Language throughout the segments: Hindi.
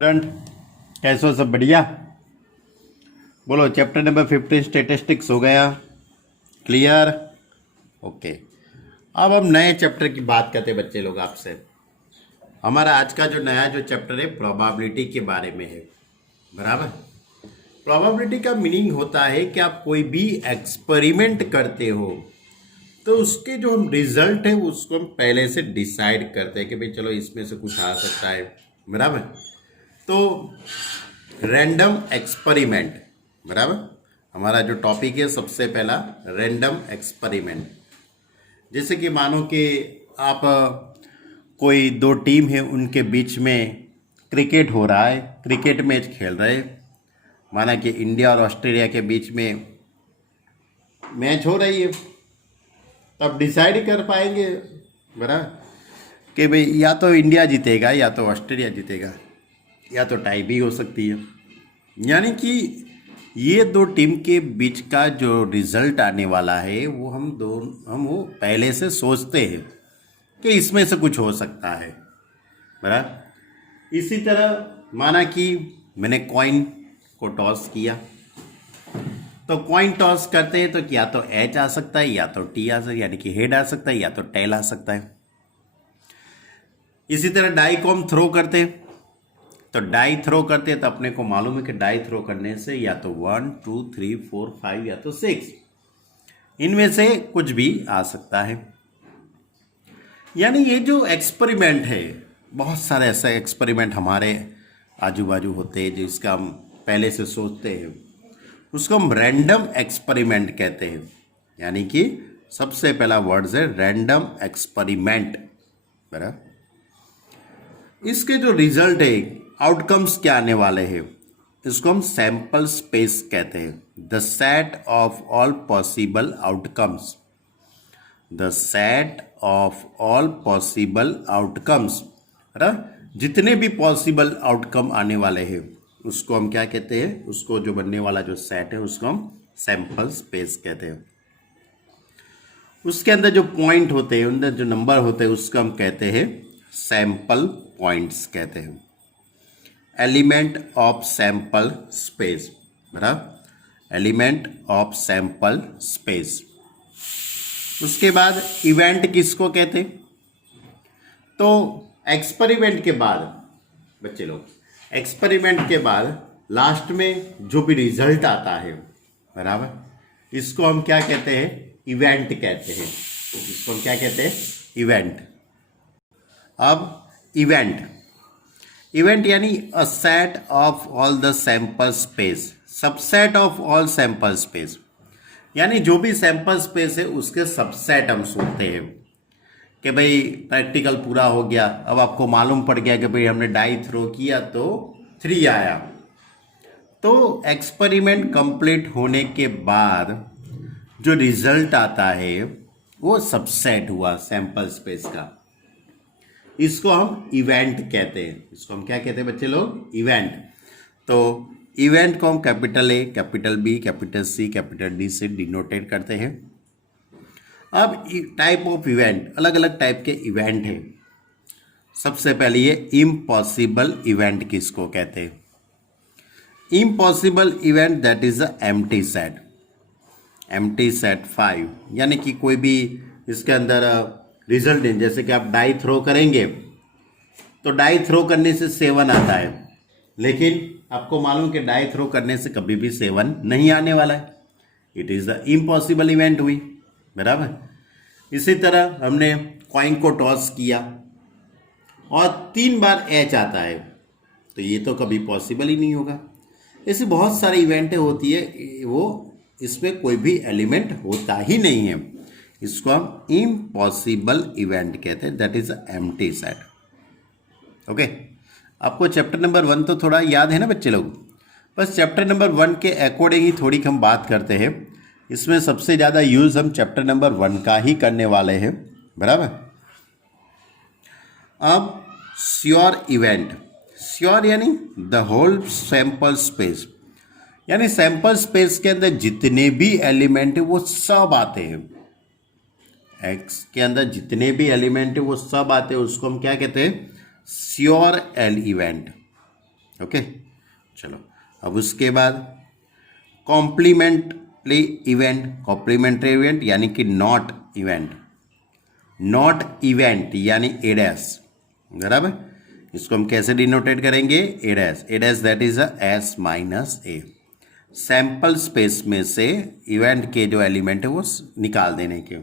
स्टूडेंट कैसे हो? सब बढ़िया? बोलो। चैप्टर नंबर 15 स्टेटिस्टिक्स हो गया क्लियर? ओके। अब हम नए चैप्टर की बात करते हैं बच्चे लोग आपसे। हमारा आज का जो नया जो चैप्टर है प्रोबेबिलिटी के बारे में है। बराबर। प्रोबेबिलिटी का मीनिंग होता है कि आप कोई भी एक्सपेरिमेंट करते हो तो उसके जो हम रिजल्ट है उसको हम पहले से डिसाइड करते हैं कि भाई चलो इसमें से कुछ आ सकता है। बराबर। तो रैंडम एक्सपेरिमेंट, बराबर, हमारा जो टॉपिक है सबसे पहला रैंडम एक्सपेरिमेंट। जैसे कि मानो कि आप कोई दो टीम है उनके बीच में क्रिकेट हो रहा है, क्रिकेट मैच खेल रहे हैं। माना कि इंडिया और ऑस्ट्रेलिया के बीच में मैच हो रही है, तब डिसाइड कर पाएंगे बराबर कि भाई या तो इंडिया जीतेगा या तो ऑस्ट्रेलिया जीतेगा या तो टाई भी हो सकती है। यानी कि ये दो टीम के बीच का जो रिजल्ट आने वाला है वो हम वो पहले से सोचते हैं कि इसमें से कुछ हो सकता है। बराबर। इसी तरह माना कि मैंने कॉइन को टॉस किया, तो कॉइन टॉस करते हैं तो या तो एच आ सकता है या तो टी आ सकता है, यानी कि हेड आ सकता है या तो टेल आ सकता है। इसी तरह डाई को हम थ्रो करते हैं, तो डाई थ्रो करते हैं तो अपने को मालूम है कि डाई थ्रो करने से या तो 1 2 3 4 5 या तो 6, इनमें से कुछ भी आ सकता है। यानी ये जो एक्सपेरिमेंट है, बहुत सारे ऐसे एक्सपेरिमेंट हमारे आजू बाजू होते हैं जिसका हम पहले से सोचते हैं, उसको हम रैंडम एक्सपेरिमेंट कहते हैं। यानी कि सबसे पहला वर्ड है रैंडम एक्सपेरिमेंट। बराबर। इसके जो रिजल्ट है, आउटकम्स क्या आने वाले हैं, इसको हम सैंपल स्पेस कहते हैं। The set of all possible outcomes, the set of all possible outcomes, जितने भी पॉसिबल आउटकम आने वाले हैं उसको हम क्या कहते हैं, उसको जो बनने वाला जो सेट है उसको हम सैंपल स्पेस कहते हैं। उसके अंदर जो पॉइंट होते हैं, अंदर जो नंबर होते हैं उसको हम कहते हैं सैंपल पॉइंट्स कहते हैं। एलिमेंट ऑफ सैंपल स्पेस, बराबर, एलिमेंट ऑफ सैंपल स्पेस। उसके बाद इवेंट किसको कहते हैं? तो एक्सपेरिमेंट के बाद बच्चे लोग, एक्सपेरिमेंट के बाद लास्ट में जो भी रिजल्ट आता है, बराबर, इसको हम क्या कहते हैं? इवेंट कहते हैं। इसको हम क्या कहते हैं? इवेंट। अब इवेंट यानी a set of all the sample space, subset of all sample space, यानी जो भी सैंपल स्पेस है उसके सबसेट हम सोचते हैं कि भाई प्रैक्टिकल पूरा हो गया, अब आपको मालूम पड़ गया कि भाई हमने डाई थ्रो किया तो 3 आया। तो एक्सपेरिमेंट कंप्लीट होने के बाद जो रिजल्ट आता है वो सबसेट हुआ सैंपल स्पेस का, इसको हम इवेंट कहते हैं। इसको हम क्या कहते हैं बच्चे लोग? इवेंट। तो इवेंट को हम capital A, capital B, capital C, capital D से डिनोटेट करते हैं। अब टाइप ऑफ इवेंट, अलग अलग टाइप के इवेंट हैं। सबसे पहले ये इम्पॉसिबल इवेंट किसको कहते हैं? Impossible event that is a empty set, empty set 5, यानी कि कोई भी इसके अंदर रिजल्ट नहीं। जैसे कि आप डाई थ्रो करेंगे तो डाई थ्रो करने से 7 आता है, लेकिन आपको मालूम कि डाई थ्रो करने से कभी भी 7 नहीं आने वाला है। It is the impossible event हुई। बराबर। इसी तरह हमने कॉइन को टॉस किया और 3 बार एच आता है, तो ये तो कभी पॉसिबल ही नहीं होगा। ऐसे बहुत सारे इवेंटें होती है, वो इसमें कोई भी एलिमेंट होता ही नहीं है, इसको हम इम्पॉसिबल इवेंट कहते हैं, that is empty set. Okay. आपको चैप्टर नंबर 1 तो थोड़ा याद है ना बच्चे लोग? बस चैप्टर नंबर 1 के अकॉर्डिंग ही थोड़ी हम बात करते हैं। इसमें सबसे ज़्यादा यूज हम चैप्टर नंबर 1 का ही करने वाले हैं। बराबर। अब श्योर इवेंट, श्योर यानी द होल सैंपल स्पेस, यानी सैंपल स्पेस के अंदर जितने भी एलिमेंट है वो सब आते हैं। एक्स के अंदर जितने भी एलिमेंट है वो सब आते हैं, उसको हम क्या कहते हैं? Sure L event. ओके, चलो अब उसके बाद कॉम्प्लीमेंट्री इवेंट यानी कि नॉट इवेंट यानी ए डैश, बराबर। इसको हम कैसे डिनोटेट करेंगे? A dash that is S minus A. Sample space में से इवेंट के जो एलिमेंट है वो निकाल देने के।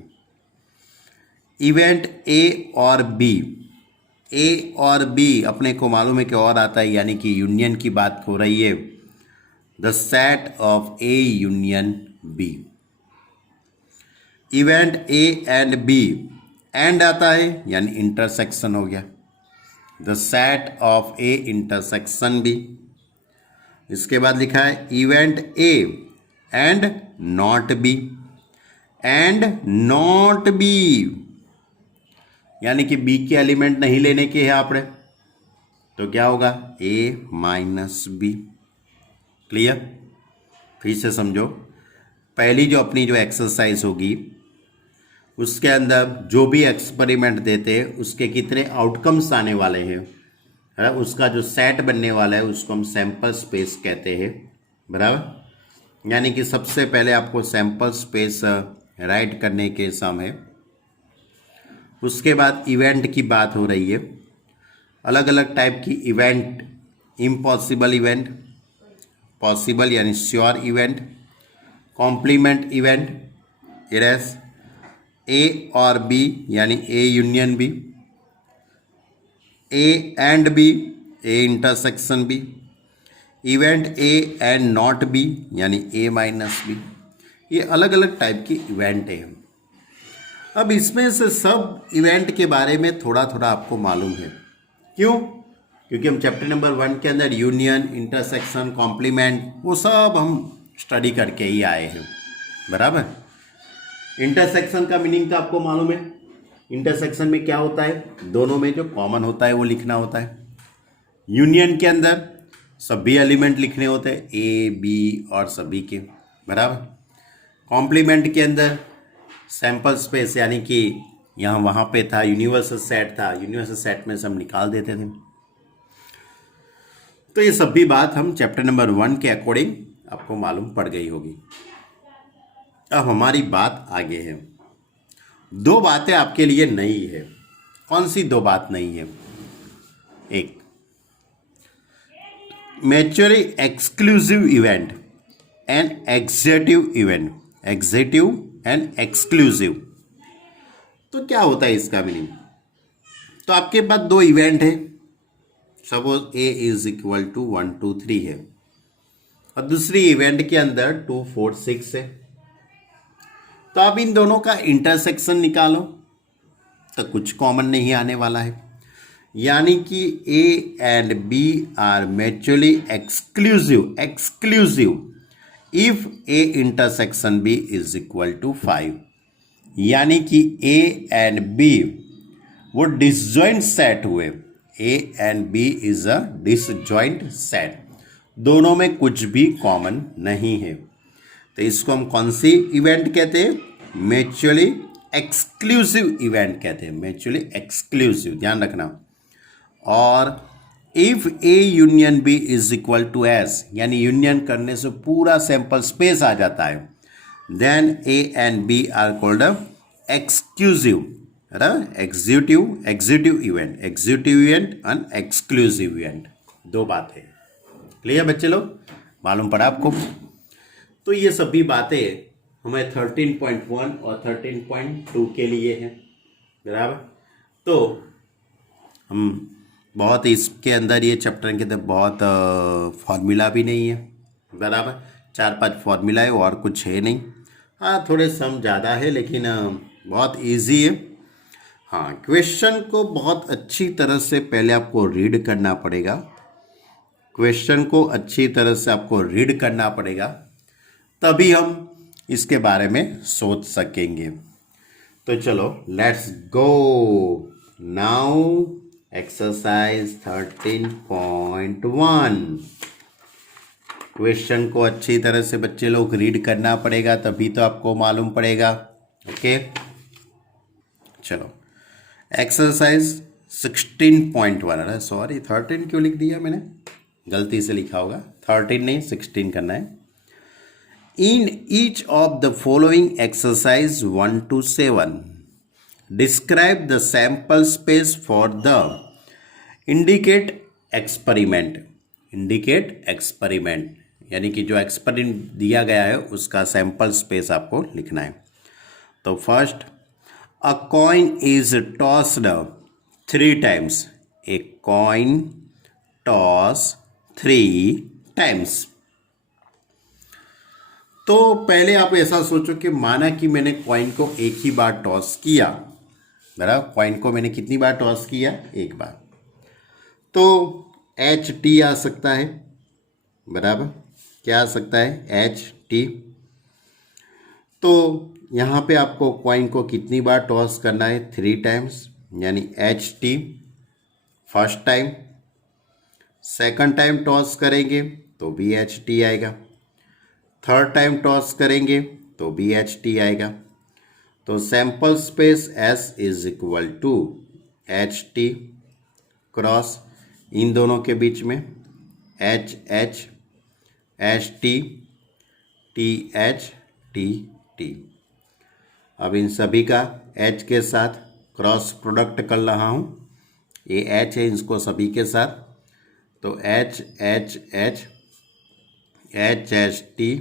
इवेंट ए और बी अपने को मालूम है कि और आता है, यानी कि यूनियन की बात हो रही है। The set of A union B. Event A and B, and आता है यानी इंटरसेक्शन हो गया। The set of A intersection B. इसके बाद लिखा है event A and not B, यानी कि बी के एलिमेंट नहीं लेने के हैं आपने, तो क्या होगा? ए माइनस बी। क्लियर? फिर से समझो, पहली जो अपनी जो एक्सरसाइज होगी उसके अंदर जो भी एक्सपेरिमेंट देते हैं उसके कितने आउटकम्स आने वाले हैं, है उसका जो सेट बनने वाला है उसको हम सैंपल स्पेस कहते हैं, बराबर। यानी कि सबसे पहले आपको सैंपल स्पेस राइट करने के समय, उसके बाद इवेंट की बात हो रही है। अलग अलग टाइप की इवेंट, इम्पॉसिबल इवेंट, पॉसिबल यानी श्योर इवेंट, कॉम्प्लीमेंट इवेंट, इरेस, ए और बी यानी A union B, A and B, A intersection B, event A and not B यानी ए माइनस बी। ये अलग अलग टाइप की इवेंट है। अब इसमें से सब इवेंट के बारे में थोड़ा थोड़ा आपको मालूम है। क्यों? क्योंकि हम चैप्टर नंबर 1 के अंदर यूनियन, इंटरसेक्शन, कॉम्प्लीमेंट वो सब हम स्टडी करके ही आए हैं, बराबर। इंटरसेक्शन का मीनिंग तो आपको मालूम है। इंटरसेक्शन में क्या होता है? दोनों में जो कॉमन होता है वो लिखना होता है। यूनियन के अंदर सभी एलिमेंट लिखने होते हैं, ए बी और सभी के, बराबर। कॉम्प्लीमेंट के अंदर सैंपल स्पेस यानी कि यहाँ वहाँ पे था, यूनिवर्सल सेट था, यूनिवर्सल सेट में से हम निकाल देते थे। तो ये सभी बात हम चैप्टर नंबर 1 के अकॉर्डिंग आपको मालूम पड़ गई होगी। अब हमारी बात आगे है। दो बातें आपके लिए नई है। कौन सी दो बात नई है? एक, mutually exclusive event and executive event, executive and exclusive. तो क्या होता है इसका मीनिंग? तो आपके पास दो इवेंट है, suppose A is equal to 1 2 3 है, और दूसरी इवेंट के अंदर 2 4 6 है। तो आप इन दोनों का इंटरसेक्शन निकालो तो कुछ कॉमन नहीं आने वाला है, यानी कि A and B are mutually exclusive if A intersection B is equal to 5, यानी कि ए एंड बी वो डिसजॉइंट सेट हुए। A and B is a disjoint set, दोनों में कुछ भी कॉमन नहीं है। तो इसको हम कौन सी इवेंट कहते हैं? म्यूचुअली एक्सक्लूसिव इवेंट कहते हैं, म्यूचुअली एक्सक्लूसिव, ध्यान रखना। और if A union B is equal to S, यानी यूनियन करने से पूरा सैंपल स्पेस आ जाता है, then A and B are called exclusive, executive event and exclusive event. दो बातें क्लियर बच्चे लोग? मालूम पड़ा आपको? तो ये सभी बातें हमें 13.1 और 13.2 के लिए हैं, बराबर। तो हम बहुत इसके अंदर, ये चैप्टर के अंदर बहुत फार्मूला भी नहीं है, बराबर। 4-5 फार्मूला है और कुछ है नहीं। हाँ, थोड़े सम ज़्यादा है लेकिन बहुत इजी है। हाँ, क्वेश्चन को बहुत अच्छी तरह से पहले आपको रीड करना पड़ेगा। क्वेश्चन को अच्छी तरह से आपको रीड करना पड़ेगा, तभी हम इसके बारे में सोच सकेंगे। तो चलो let's go now exercise 13.1। Question को अच्छी तरह से बच्चे लोग रीड करना पड़ेगा, तभी तो आपको मालूम पड़ेगा। ओके, चलो एक्सरसाइज 16.1, अरे सॉरी 13 क्यों लिख दिया मैंने? गलती से लिखा होगा, 13 नहीं 16 करना है। In each of the following exercise 1 to 7 describe the sample space for the indicate experiment. Indicate experiment यानी कि जो एक्सपेरिमेंट दिया गया है उसका सैंपल स्पेस आपको लिखना है। तो first, a coin is tossed 3 times। A coin toss 3 times। तो पहले आप ऐसा सोचो कि माना कि मैंने कॉइन को एक ही बार टॉस किया, बराबर। कॉइन को मैंने कितनी बार टॉस किया? एक बार। तो एच टी आ सकता है, बराबर। क्या आ सकता है? H T. तो यहाँ पे आपको कॉइन को कितनी बार टॉस करना है? 3 times, यानी H T first time. Second time toss करेंगे तो भी एच टी आएगा। थर्ड टाइम टॉस करेंगे तो भी एच टी आएगा। तो sample space S is equal to H T cross इन दोनों के बीच में H H H T T H T T. अब इन सभी का एच के साथ क्रॉस प्रोडक्ट कर रहा हूँ। ये एच है इसको सभी के साथ, तो H H H H H T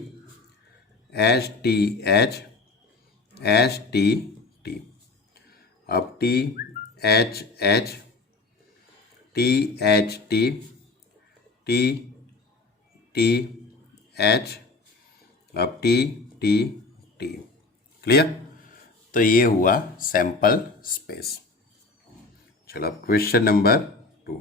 H T H H T T. अब T H H T H T T T H, अब टी टी टी। क्लियर? तो ये हुआ सैंपल स्पेस। चलो अब क्वेश्चन नंबर 2।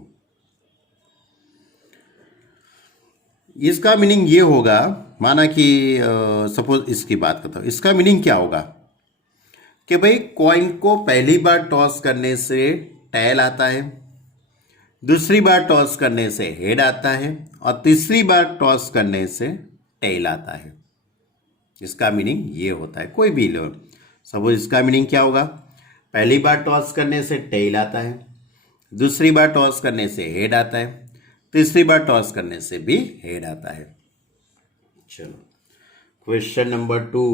इसका मीनिंग ये होगा, माना कि सपोज इसकी बात करता हूँ, इसका मीनिंग क्या होगा कि भाई कॉइन को पहली बार टॉस करने से टेल आता है, दूसरी बार टॉस करने से हेड आता है और तीसरी बार टॉस करने से टेल आता है। इसका मीनिंग ये होता है। कोई भी लो, सपोज इसका मीनिंग क्या होगा? पहली बार टॉस करने से टेल आता है, दूसरी बार टॉस करने से हेड आता है, तीसरी बार टॉस करने से भी हेड आता है। चलो question number 2।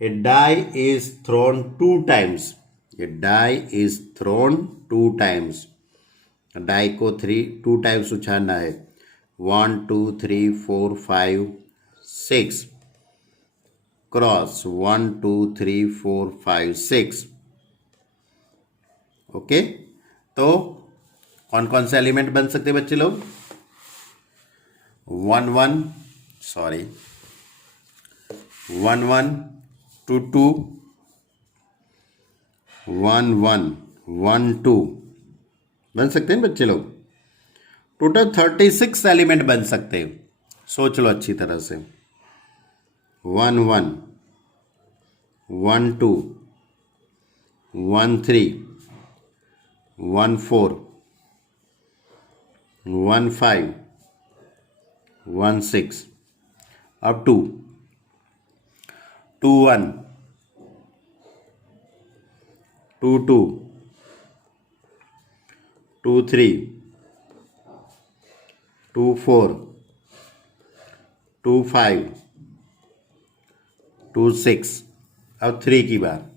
A die is thrown 2 times। A die is thrown 2 times। Die को 2 times उछालना है। 1 2 3 4 5 6 क्रॉस 1 2 3 4 5 6। ओके, तो कौन कौन से एलिमेंट बन सकते हैं बच्चे लोग? 1 1 सॉरी 1 1 2 2 1 1 1 2 बन सकते हैं बच्चे लोग। टोटल 36 एलिमेंट बन सकते हैं। सोच लो अच्छी तरह से। 1 1 1 2 1 3 1 4 1 5 1 6 अब 2 2 1 2 2 2 3 2 4 2 5 2 6। अब 3 की बात।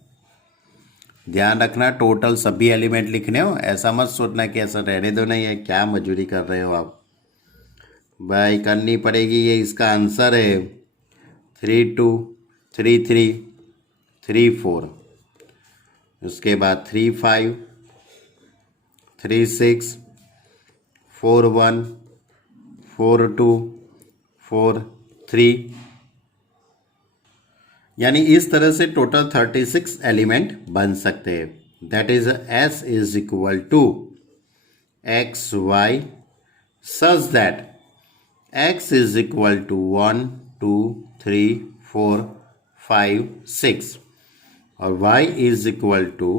ध्यान रखना टोटल सभी एलिमेंट लिखने हो, ऐसा मत सोचना कि ऐसा रहने दो नहीं है, क्या मजूरी कर रहे हो आप भाई, करनी पड़ेगी। ये इसका आंसर है 3 2 3 3 3 4। उसके बाद 3 5 3 6 4 1 4 2 4 3। यानी इस तरह से टोटल 36 एलिमेंट बन सकते हैं। That is S is equal to X Y such that X is equal to 1 2 3 4 5 6 और y इज इक्वल टू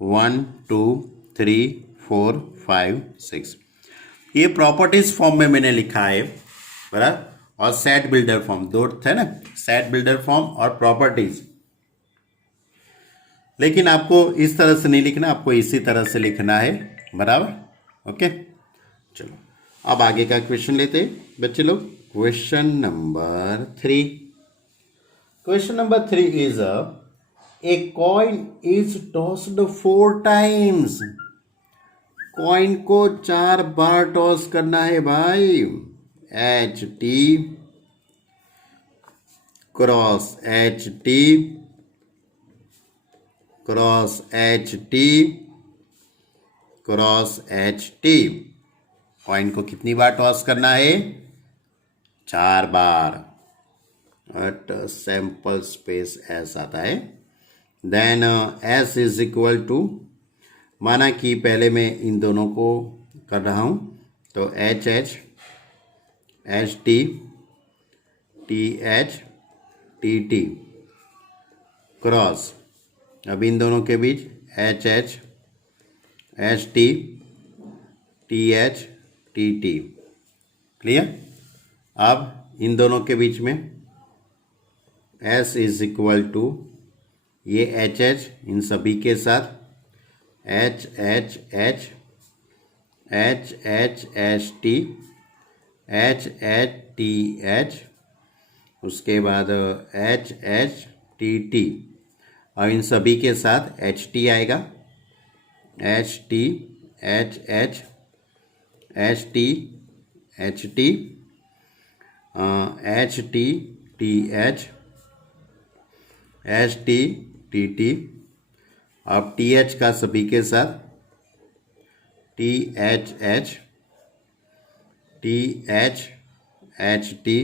1 2 3 4 5 6। ये प्रॉपर्टीज फॉर्म में मैंने लिखा है, बराबर। और सेट बिल्डर फॉर्म दो थे ना, सेट बिल्डर फॉर्म और प्रॉपर्टीज। लेकिन आपको इस तरह से नहीं लिखना, आपको इसी तरह से लिखना है, बराबर। ओके, चलो अब आगे का क्वेश्चन लेते हैं बच्चे लोग। Question number 3। Question number 3 is a coin is tossed 4 times. Coin को 4 बार टॉस करना है भाई। H T cross H T cross H T cross H T. Coin को कितनी बार टॉस करना है? 4 बार। एट सैंपल स्पेस एस आता है। Then S is equal to, माना कि पहले मैं इन दोनों को कर रहा हूं, तो H H H T T H T T cross, अब इन दोनों के बीच H H H T T H T T. Clear? अब इन दोनों के बीच में एस इज इक्वल टू, ये एच एच इन सभी के साथ H H H H H H T H H T H, उसके बाद एच एच टी टी, और इन सभी के साथ एच टी आएगा। H T H H H T H T H T T H T T T. अब टी एच का सभी के साथ T H H H T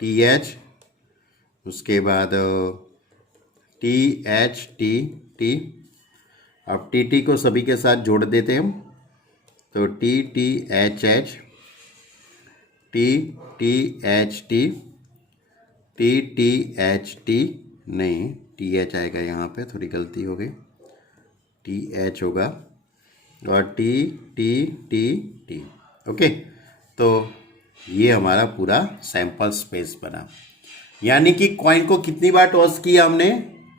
T H, उसके बाद टी एच टी टी। अब टी टी को सभी के साथ जोड़ देते हैं हम, तो T T H H T T H T T T H T, नहीं टी एच आएगा यहाँ पे, थोड़ी गलती हो गई, टी एच होगा, और T T T T. Okay, तो ये हमारा पूरा सैंपल स्पेस बना। यानी कि कॉइन को कितनी बार टॉस किया हमने?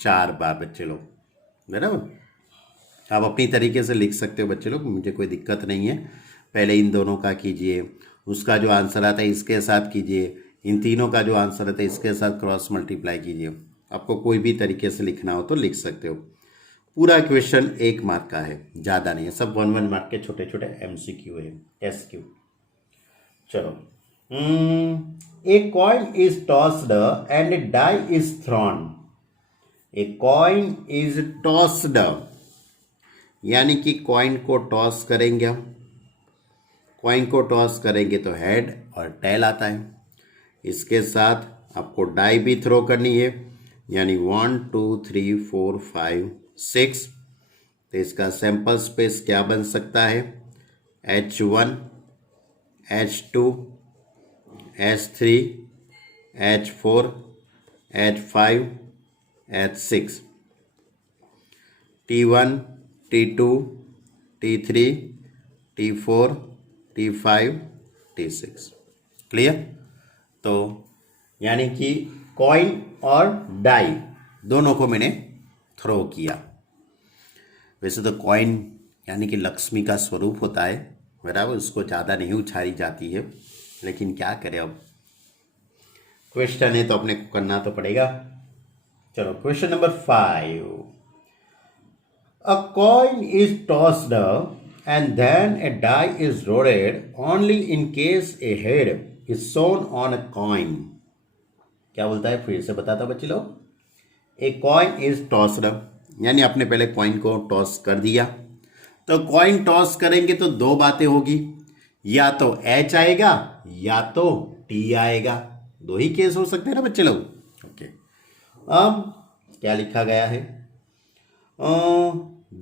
4 बार बच्चे लोग, बराबर। आप अपनी तरीके से लिख सकते हो बच्चे लोग, मुझे कोई दिक्कत नहीं है। पहले इन दोनों का कीजिए, उसका जो आंसर आता है इसके साथ कीजिए, इन तीनों का जो आंसर आता है इसके साथ क्रॉस मल्टीप्लाई कीजिए। आपको कोई भी तरीके से लिखना हो तो लिख सकते हो। पूरा क्वेश्चन 1 मार्क का है, ज़्यादा नहीं है, सब 1 मार्क के छोटे छोटे MCQ है, SQ। चलो, a coin is tossed and die is thrown. A coin is tossed, यानी कि कॉइन को टॉस करेंगे हम। कॉइन को टॉस करेंगे तो हेड और टेल आता है। इसके साथ आपको डाई भी थ्रो करनी है, यानी 1 2 3 4 5 6। तो इसका सैंपल स्पेस क्या बन सकता है? H1 H2 H3 H4 H5 H6, T1 T2 T3 T4 T5 T6। Clear? तो यानी कि कॉइन और डाई दोनों को मैंने थ्रो किया। वैसे तो कॉइन यानी कि लक्ष्मी का स्वरूप होता है, बराबर, उसको ज़्यादा नहीं उछाली जाती है, लेकिन क्या करें, अब क्वेश्चन है तो अपने को करना तो पड़ेगा। चलो, question number 5। A coin is tossed and then a die is rolled only in case a head is shown on a coin. क्या बोलता है, फिर से बताता बच्चे लोग। A coin is tossed, यानी आपने पहले कॉइन को टॉस कर दिया। तो कॉइन टॉस करेंगे तो 2 बातें होगी, या तो H आएगा या तो T आएगा। 2 ही केस हो सकते हैं ना बच्चे लोग। ओके, अब क्या लिखा गया है?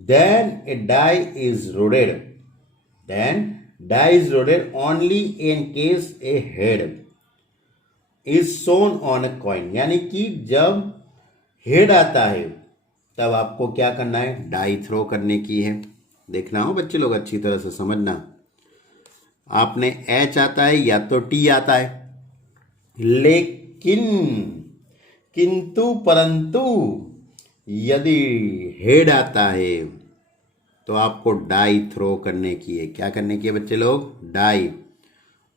Then a die is rolled. Then die is rolled only in case a head is shown on a coin. यानी कि जब हेड आता है तब आपको क्या करना है? डाई थ्रो करने की है। देखना हो बच्चे लोग, अच्छी तरह से समझना। आपने H आता है या तो T आता है, लेकिन किंतु परंतु यदि हेड आता है तो आपको डाई थ्रो करने की है। क्या करने की है बच्चे लोग? डाई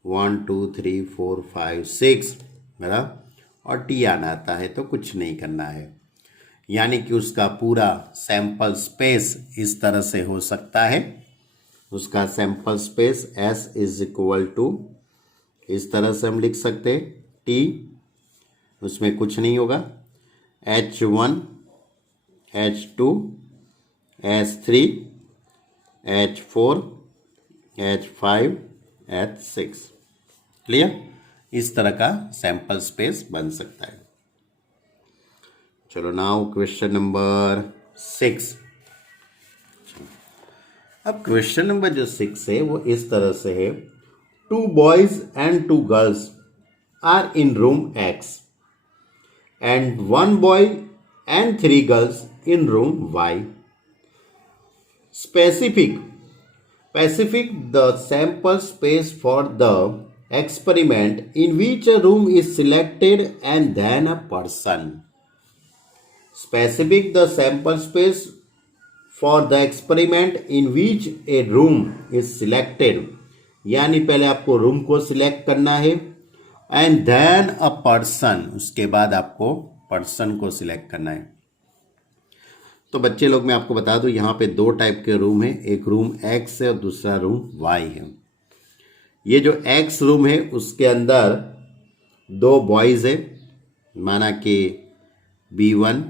1 2 3 4 5 6 बराबर, और टी आना आता है तो कुछ नहीं करना है। यानी कि उसका पूरा सैंपल स्पेस इस तरह से हो सकता है। उसका sample space S is equal to, इस तरह से हम लिख सकते हैं, टी, उसमें कुछ नहीं होगा, H1 H2 H3 H4 H5 H6। Clear? इस तरह का सैंपल स्पेस बन सकता है। चलो नाउ क्वेश्चन नंबर 6। अब क्वेश्चन नंबर जो 6 है वो इस तरह से है, 2 boys and 2 girls are in room X and 1 boy and 3 girls in room Y. Specific the sample space for the experiment in which a room is selected and then a person. Specific the sample space for the experiment in which a room is selected, यानी पहले आपको रूम को सिलेक्ट करना है, एंड देन अ पर्सन, उसके बाद आपको पर्सन को सिलेक्ट करना है। तो बच्चे लोग मैं आपको बता दूं, यहाँ पे 2 टाइप के रूम है, एक रूम X है और दूसरा रूम Y है। ये जो X रूम है उसके अंदर 2 बॉयज है, माना कि B1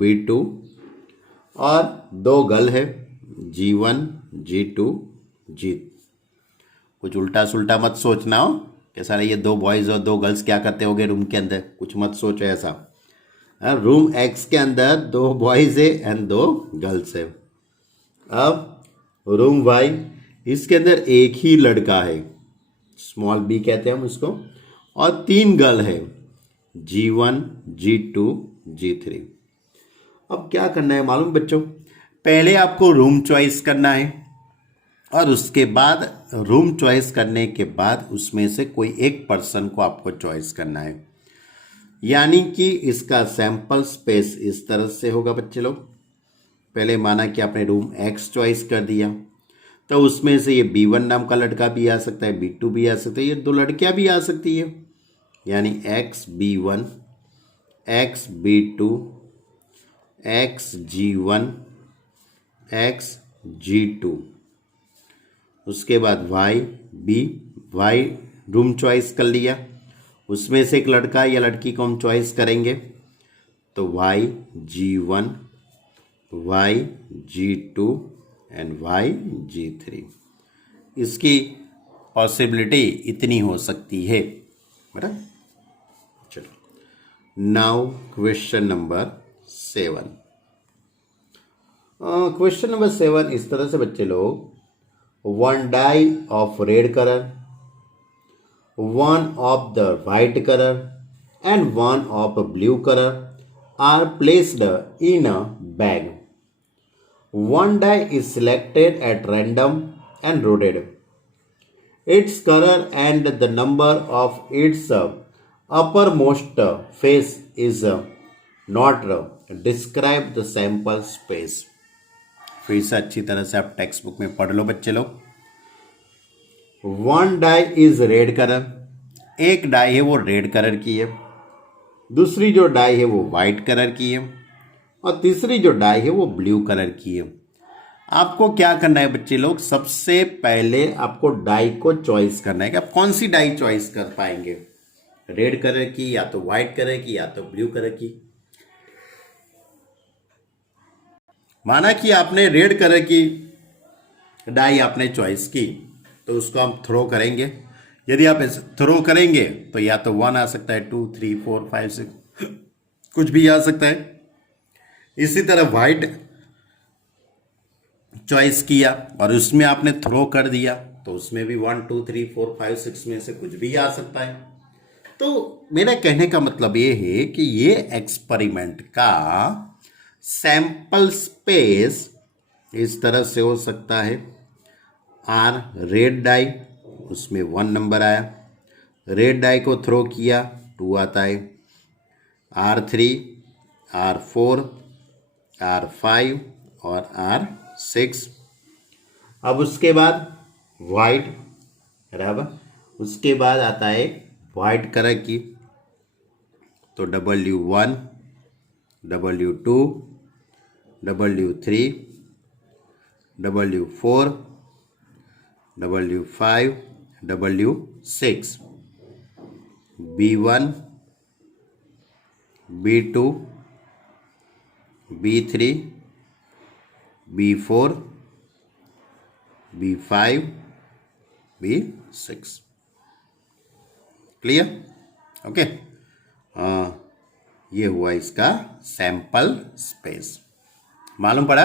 B2, और 2 गर्ल है, G1 G2 G। कुछ उल्टा सुल्टा मत सोचना हो कि सारे ये 2 बॉयज और 2 गर्ल्स क्या करते होंगे रूम के अंदर, कुछ मत सोचो ऐसा। रूम X के अंदर 2 बॉयज है एंड 2 गर्ल्स है। अब रूम Y, इसके अंदर एक ही लड़का है, स्मॉल b कहते हैं हम उसको, और 3 गर्ल है, G1 G2 G3। अब क्या करना है मालूम बच्चों, पहले आपको रूम चॉइस करना है और उसके बाद रूम चॉइस करने के बाद उसमें से कोई एक पर्सन को आपको चॉइस करना है। यानी कि इसका सैंपल स्पेस इस तरह से होगा बच्चे लोग। पहले माना कि आपने रूम X चॉइस कर दिया, तो उसमें से ये B1 नाम का लड़का भी आ सकता है, B2 भी आ सकता है, ये 2 लड़कियां भी आ सकती है, यानी XB1 XB2 XG1 XG2। उसके बाद Y रूम चॉइस कर लिया, उसमें से एक लड़का या लड़की को हम चॉइस करेंगे, तो YG1 YG2 एंड YG3। इसकी पॉसिबिलिटी इतनी हो सकती है, बराबर। चलो now question number 7। Question number 7 इस तरह से बच्चे लोग, 1 die of red color, 1 of the white color and 1 of blue color are placed in a bag. 1 die is selected at random and rotated. Its color and the number of its uppermost face is not describe the sample space. फिर से अच्छी तरह से आप टेक्स्ट बुक में पढ़ लो बच्चे लोग। 1 डाई इज रेड कलर, एक डाई है वो रेड कलर की है, दूसरी जो डाई है वो वाइट कलर की है, और तीसरी जो डाई है वो ब्लू कलर की है। आपको क्या करना है बच्चे लोग, सबसे पहले आपको डाई को चॉइस करना है कि आप कौन सी डाई चॉइस कर पाएंगे, रेड कलर की या तो वाइट कलर की या तो ब्लू कलर की। माना कि आपने रेड कलर की डाई आपने चॉइस की, तो उसको हम थ्रो करेंगे। यदि आप इसे थ्रो करेंगे तो या तो 1 आ सकता है, 2 3 4 5 6 कुछ भी आ सकता है। इसी तरह वाइट चॉइस किया और उसमें आपने थ्रो कर दिया, तो उसमें भी 1 2 3 4 5 6 में से कुछ भी आ सकता है। तो मेरा कहने का मतलब ये है कि ये एक्सपेरिमेंट का सैंपल स्पेस इस तरह से हो सकता है। R रेड डाई, उसमें 1 नंबर आया, रेड डाई को थ्रो किया 2 आता है, R3 R4 R5 और R6। अब उसके बाद वाइट, बराबर, उसके बाद आता है वाइट कलर की, तो W1, W2, W3, W4, W5, W6, B1, B2, B3, B4, B5, B6। Clear? Okay. ये हुआ इसका सैंपल स्पेस। मालूम पड़ा?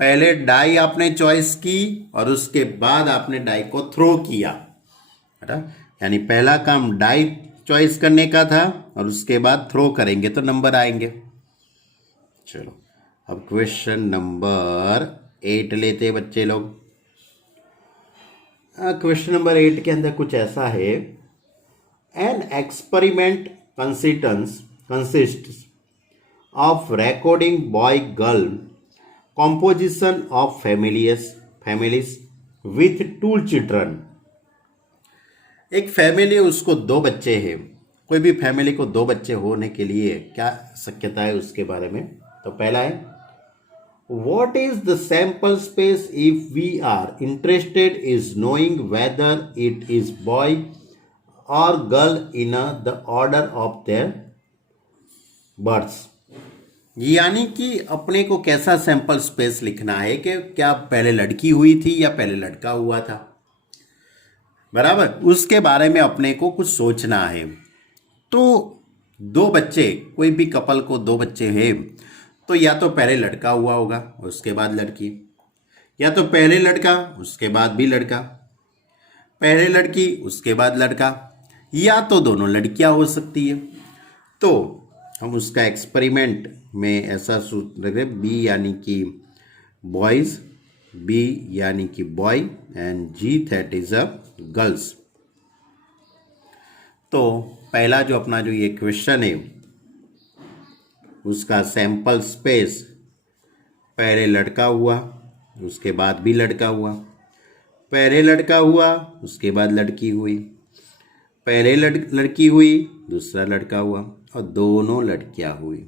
पहले डाई आपने चॉइस की और उसके बाद आपने डाई को थ्रो किया, यानी पहला काम डाई चॉइस करने का था और उसके बाद थ्रो करेंगे तो नंबर आएंगे। चलो अब क्वेश्चन नंबर 8 लेते हैं बच्चे लोग। क्वेश्चन नंबर 8 के अंदर कुछ ऐसा है, an experiment consists of recording boy girl composition of families with 2 children। एक फैमिली, उसको 2 बच्चे हैं। कोई भी फैमिली को 2 बच्चे होने के लिए क्या शक्यता है उसके बारे में। तो पहला है, what is the sample space if we are interested is knowing whether it is boy or girl in the order of their births। यानी कि अपने को कैसा सैंपल स्पेस लिखना है कि क्या पहले लड़की हुई थी या पहले लड़का हुआ था, बराबर, उसके बारे में अपने को कुछ सोचना है। तो 2 बच्चे, कोई भी कपल को 2 बच्चे हैं तो या तो पहले लड़का हुआ होगा उसके बाद लड़की, या तो पहले लड़का उसके बाद भी लड़का, पहले लड़की उसके बाद लड़का, या तो दोनों लड़कियां हो सकती है। तो हम उसका एक्सपेरिमेंट में ऐसा रखें, बी यानी कि बॉयज़, बी यानी कि boy and G that is a girls. तो पहला जो अपना जो ये क्वेश्चन है उसका सैंपल स्पेस, पहले लड़का हुआ उसके बाद भी लड़का हुआ, पहले लड़का हुआ उसके बाद लड़की हुई, पहले लड़की हुई दूसरा लड़का हुआ और दोनों लड़कियां हुई।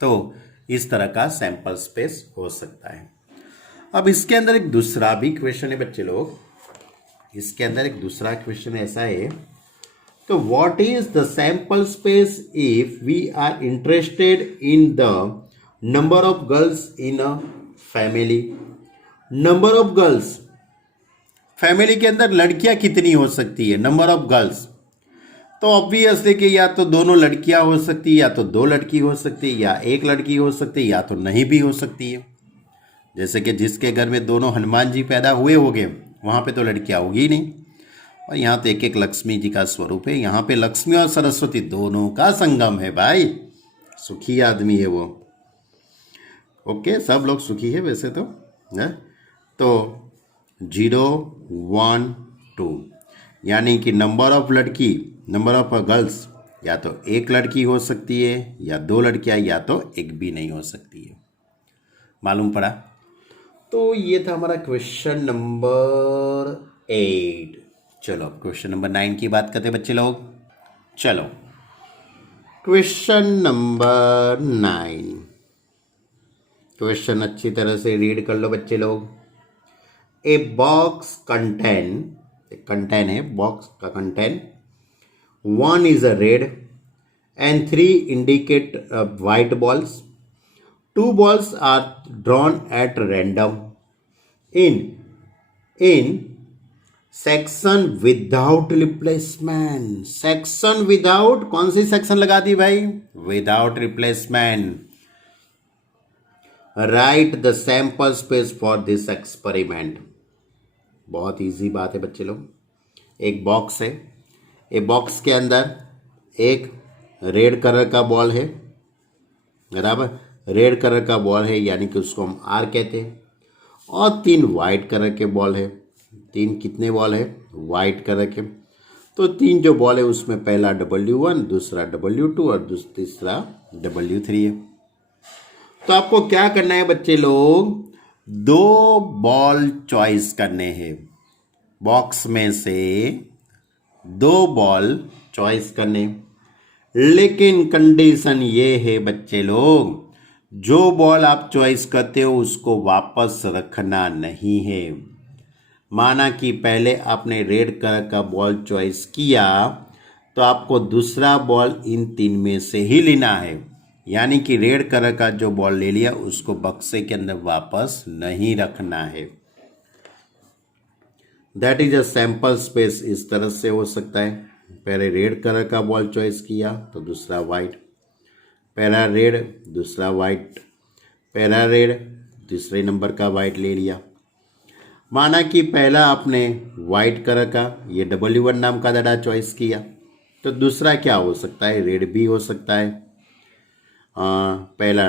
तो इस तरह का सैंपल स्पेस हो सकता है। अब इसके अंदर एक दूसरा भी क्वेश्चन है बच्चे लोग, इसके अंदर एक दूसरा क्वेश्चन ऐसा है, तो what is the sample space if we are interested in the number of girls in a family. Number of girls, family के अंदर लड़कियां कितनी हो सकती है, नंबर ऑफ गर्ल्स। तो ऑब्वियसली कि या तो दोनों लड़कियां हो सकती है, या तो 2 लड़की हो सकती है, या 1 लड़की हो सकती है, या तो नहीं भी हो सकती है। जैसे कि जिसके घर में दोनों हनुमान जी पैदा हुए होंगे वहाँ पे तो लड़कियां होगी ही नहीं, और यहाँ तो एक एक लक्ष्मी जी का स्वरूप है। यहाँ पे लक्ष्मी और सरस्वती दोनों का संगम है भाई, सुखी आदमी है वो। ओके, सब लोग सुखी है वैसे तो है। तो 0, 1, 2 यानी कि नंबर ऑफ लड़की, नंबर ऑफ गर्ल्स, या तो 1 लड़की हो सकती है या 2 लड़कियां, या तो 1 भी नहीं हो सकती है। मालूम पड़ा? तो ये था हमारा क्वेश्चन नंबर 8। चलो अब क्वेश्चन नंबर 9 की बात करते हैं बच्चे लोग। चलो क्वेश्चन नंबर 9, क्वेश्चन अच्छी तरह से रीड कर लो बच्चे लोग। ए बॉक्स कंटेन है, बॉक्स का contain 1 is a red and 3 indicate white balls. 2 balls are drawn at random in section without replacement. Section without, कौन सी सेक्शन लगा दी भाई? Without replacement. Right the sample space for this experiment. बहुत इजी बात है बच्चे लोग। एक बॉक्स है, एक बॉक्स के अंदर एक रेड कलर का बॉल है, बराबर, रेड कलर का बॉल है यानी कि उसको हम आर कहते हैं, और 3 वाइट कलर के बॉल है। 3 कितने बॉल है? वाइट कलर के। तो 3 जो बॉल है उसमें पहला W1, दूसरा W2 और तीसरा W3 है। तो आपको क्या करना है बच्चे लोग, 2 बॉल चॉइस करने हैं, बॉक्स में से 2 बॉल चॉइस करने, लेकिन कंडीशन ये है बच्चे लोग, जो बॉल आप चॉइस करते हो उसको वापस रखना नहीं है। माना कि पहले आपने रेड कलर का बॉल चॉइस किया तो आपको दूसरा बॉल इन 3 में से ही लेना है, यानी कि रेड कलर का जो बॉल ले लिया उसको बक्से के अंदर वापस नहीं रखना है। That is a sample space. इस तरह से हो सकता है, पहले रेड कलर का बॉल चॉइस किया तो दूसरा वाइट, पहला रेड दूसरा वाइट, पहला रेड दूसरे नंबर का वाइट ले लिया। माना कि पहला आपने वाइट कलर का ये W1 नाम का दड़ा चॉइस किया, तो दूसरा क्या हो सकता है, रेड भी हो सकता है। पहला